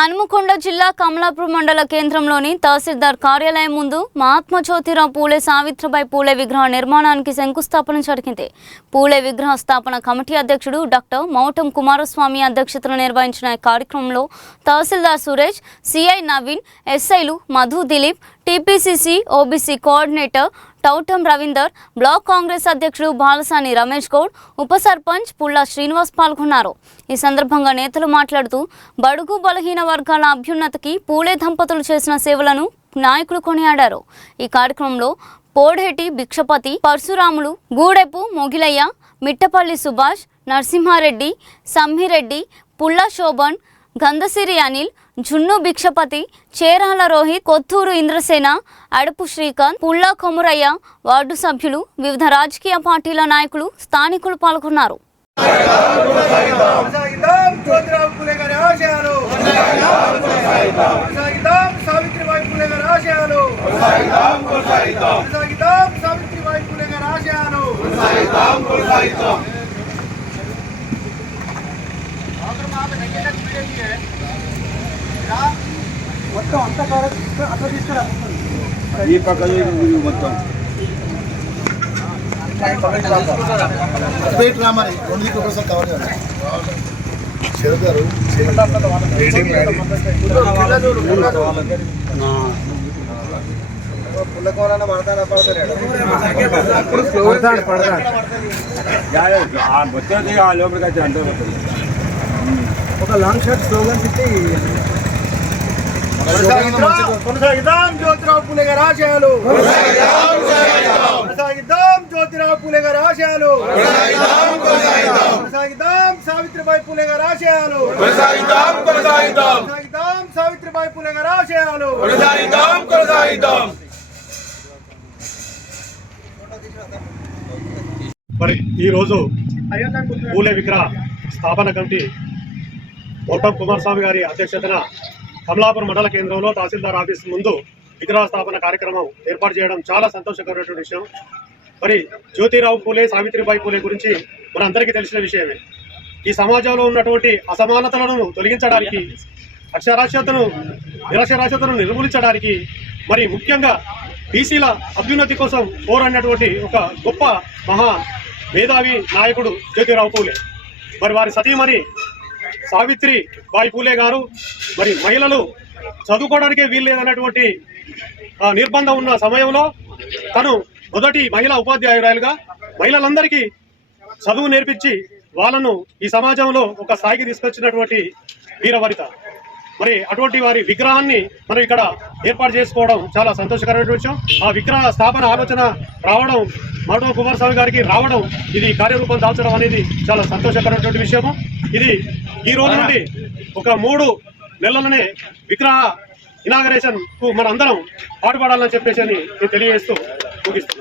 హనుమకొండ జిల్లా కమలాపూర్ మండల కేంద్రంలోని తహసీల్దార్ కార్యాలయం ముందు మహాత్మా జ్యోతిరావు పూలే సావిత్రిబాయి పూలే విగ్రహ నిర్మాణానికి శంకుస్థాపన జరిగింది. పూలే విగ్రహ స్థాపన కమిటీ అధ్యక్షుడు డాక్టర్ మౌటం కుమారస్వామి అధ్యక్షతన నిర్వహించిన కార్యక్రమంలో తహసీల్దార్ సురేష్, సిఐ నవీన్, ఎస్ఐలు Madhu, Dileep, TPCC OBC coordinator Toutam Ravinder, block Congress అధ్యక్షుడు బాలసాని రమేష్ గౌడ్, ఉప సర్పంచ్ పుల్లా శ్రీనివాస్ పాల్గొన్నారు. ఈ సందర్భంగా నేతలు మాట్లాడుతూ బడుగు బలహీన వర్గాల అభ్యున్నతికి పూలే దంపతులు చేసిన సేవలను నాయకులు కొనియాడారు. ఈ కార్యక్రమంలో పోడేటి భిక్షపతి, పరశురాములు, గూడెపు మొగిలయ్య, మిట్టపల్లి సుభాష్, నరసింహారెడ్డి, సమ్మిరెడ్డి, పుల్లా శోభన్, గంధసిరి అనిల్, జున్ను భిక్షపతి, చేరాల రోహిత్, కొత్తూరు ఇంద్రసేన, అడుపు శ్రీకాంత్, పుల్లా కొమురయ్య, వార్డు సభ్యులు, వివిధ రాజకీయ పార్టీల నాయకులు, స్థానికులు పాల్గొన్నారు. మొత్తం అంతా అట్లా తీసుకురా ఈ పక్క మొత్తం మరి రెండు ఒకసారి కవర్ చేయాలి. పుల్లకోవాలన్నా పడతాడా లోపలికి వచ్చి అంటే ఒక లాంగ్ షాట్ స్లోగన్స్ ఇచ్చి కొనసాగిద్దాం జ్యోతిరావు పూలే గారి ఆశయాలు, కొనసాగిద్దాం జ్యోతిరావు పూలే గారి ఆశయాలు, కొనసాగిద్దాం సావిత్రిబాయి పూలే గారి ఆశయాలు, కొనసాగిద్దాం సావిత్రిబాయి పూలే గారి ఆశయాలు. మరి ఈరోజు పూలే విగ్రహ స్థాపన కమిటీ మౌటం కుమారస్వామి గారి అధ్యక్షతన కమలాపూర్ మండల కేంద్రంలో తహసీల్దార్ ఆఫీస్ ముందు విగ్రహ స్థాపన కార్యక్రమం ఏర్పాటు చేయడం చాలా సంతోషకరమైనటువంటి విషయం. మరి జ్యోతిరావు పూలే, సావిత్రిబాయి పూలే గురించి మనందరికీ తెలిసిన విషయమే. ఈ సమాజంలో ఉన్నటువంటి అసమానతలను తొలగించడానికి, నిరక్షరాస్యతను నిర్మూలించడానికి, మరి ముఖ్యంగా బీసీల అభ్యున్నతి కోసం పోరాడినటువంటి ఒక గొప్ప మహా మేధావి నాయకుడు జ్యోతిరావు పూలే. మరి వారి సతీమణి సావిత్రిబాయి పూలే గారు మరి మహిళలు చదువుకోవడానికే వీల్లేదన్నటువంటి నిర్బంధం ఉన్న సమయంలో తను మొదటి మహిళా ఉపాధ్యాయురాలుగా మహిళలందరికీ చదువు నేర్పించి వాళ్ళను ఈ సమాజంలో ఒక స్థాయికి తీసుకొచ్చినటువంటి వీరవనిత. మరి అటువంటి వారి విగ్రహాన్ని మనం ఇక్కడ ఏర్పాటు చేసుకోవడం చాలా సంతోషకరమైన విషయం. ఆ విగ్రహ స్థాపన ఆలోచన రావడం, మౌటం కుమారస్వామి గారికి రావడం, ఇది కార్యరూపం దాల్చడం అనేది చాలా సంతోషకరమైనటువంటి విషయము. ఇది ఈ రోజు నుండి ఒక 3 నెలలనే విగ్రహ ఇనాగరేషన్ కు మనందరం పాటుపడాలని చెప్పేసి నేను తెలియజేస్తూ ముగిస్తున్నాను.